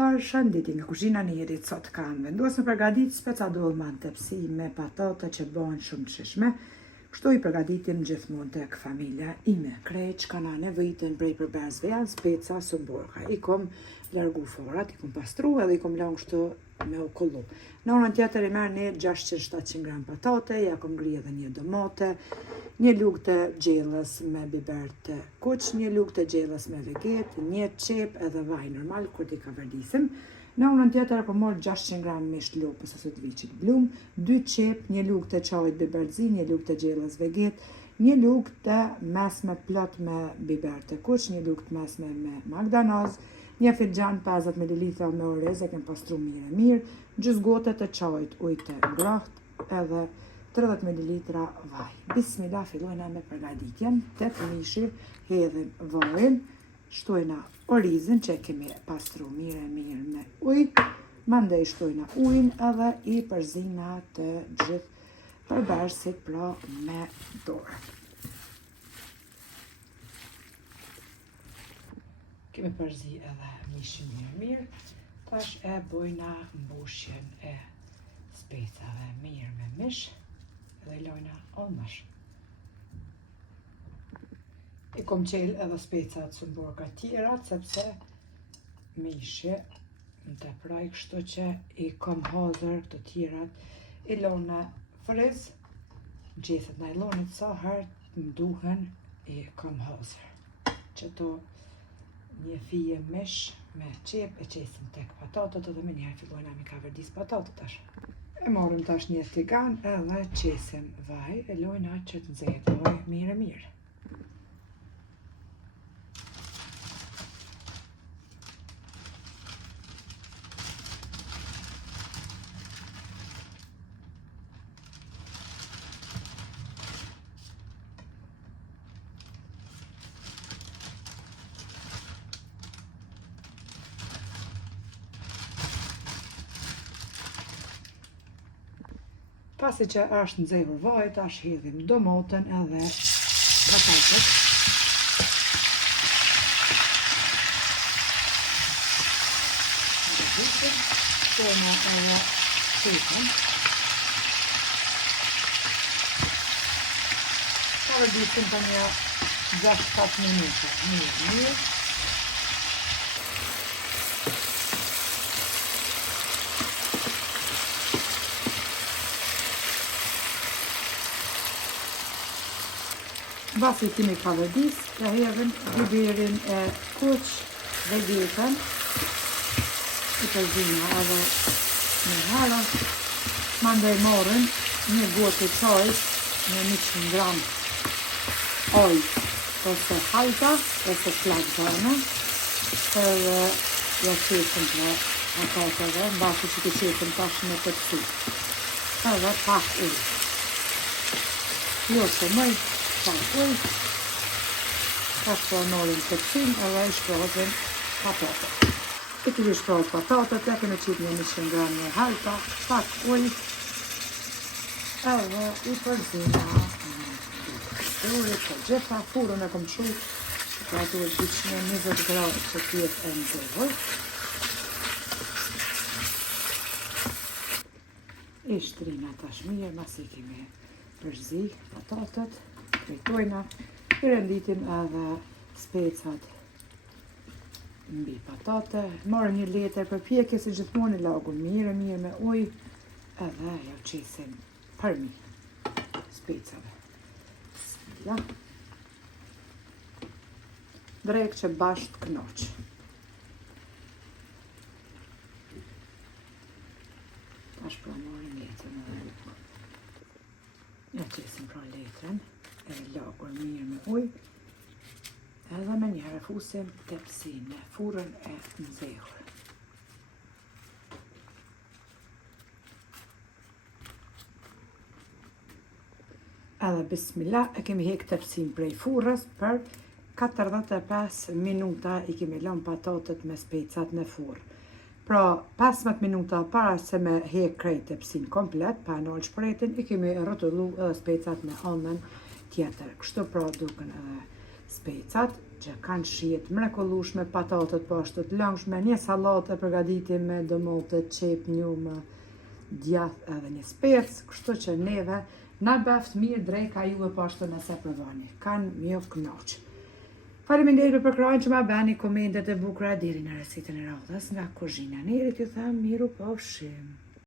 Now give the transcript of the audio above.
Përshëndetje nga kuzhina e Jerit. Sot kam vendosur me përgatitë specadoll me tepsi me patate që bëhen shumë të shishme. Kështu i përgatitim gjithmonë tek familja ime. Krejt që kanë nevojën prej përberzve janë speca sumburka. I kom largu forat, i kom pastru edhe i kom lënë kështu me u kollu. Në anën tjetër i merr ne 600-700 gram patate, ja kom ngri edhe një domate, një lugë të gjellës me biber të kuq, një lugë të gjellës me veget, një qep edhe vaj normal kur t'i ka verdisim. Në anën tjetër po marr 600 gram misht lopës ose të viçit blum, 2 qep, një lugë të çajit biberzi, një lugë të gjellës veget, një lugë të mesme plot me biber të kuq, një lugë të mesme me magdanoz, një filxhan 50 ml me orez e kem pastru mirë, gjys gote të çajit ujë të ngrohtë edhe 30 ml vaj. Bismillah, fillojna me përgatitjen. Tek mishi hedhim vajin, shtojna orizin që e kemi pastru mirë me ujë, mandej shtojna ujin edhe i përzina të gjithë përbersit pra me dorë. Kemi përzi edhe mishin mirë, tash e bojna mbushjen e specave mirë me mish dhe lojna omash. I kom qel edhe specat sumburka tjera, sepse mishi më të praj, kështu që i kom hodhër të tjerat, i lona friz, gjethet najlonit sa herë më duhen i kom hodhër. Që to një fije mish me qep e qesim tek patatet edhe me njerë fillojna mi ka verdis patatet tash. E marrim tash një tigan edhe qesim vaj, e lojna që të nxehet vaj mirë. Pasi që është nxehur vaj, tash hedhim domaten edhe patatet. Shtojna edhe qepën. Ta verdisim për një 6-7 minuta. Mirë. Basi kemi ka verdis, e hedhim biberin e kuq, vegetën, i përzina edhe një herë, mandej marrim një gotë të çajit me 100 gram oj ose halta ose flak zane, edhe ja qesim të patateve, mbasi që të qesim tash me tepsi, edhe pak ujë. Jo se mëj, pak ujë, tash po marrim tepsin edhe i shprozim patatet. I kemi shproz patatet, e kemi qit një 100 gram një halta, pak ujë, edhe i përzina të gjitha, furën e kom qut, pra duhet 220 gradë që t'jetë e nxehur. I shtrina tash mirë, masi kemi përzi patatet, fritojna, i renditim edhe specat mbi patate, marrë një letër për pjekje si gjithmonë i lagu mirë me ujë, edhe ja qesim përmi specave. Ja. Drejk që bashkë të knoq. Tash pra marrim letrën edhe ja qesim pra letrën, e lagur mirë me ujë, edhe me njëherë fusim tepsin në furën e nxehur. Edhe bismillah e kemi hek tepsin prej furrës për 45 minuta i kemi lënë patatet me specat në furrë. Pra 15 minuta para se me hek krejt tepsin komplet, pa nol shpretin, i kemi rrotullu edhe specat në anën tjetër. Kështu pra duken edhe specat, që kanë shihet mrekullueshme, patatet poshtë të lëngshme, një sallatë e përgatitim me domote, qep, njumë, djath edhe një spec, kështu që neve na bëft mirë drejka juve poshtë nëse provoni. Kanë mjoft kënaq. Faleminderit për krajnë që ma bani komentet e bukura deri në recetën e radhës nga kuzhina. Njerit ju them miru pofshim.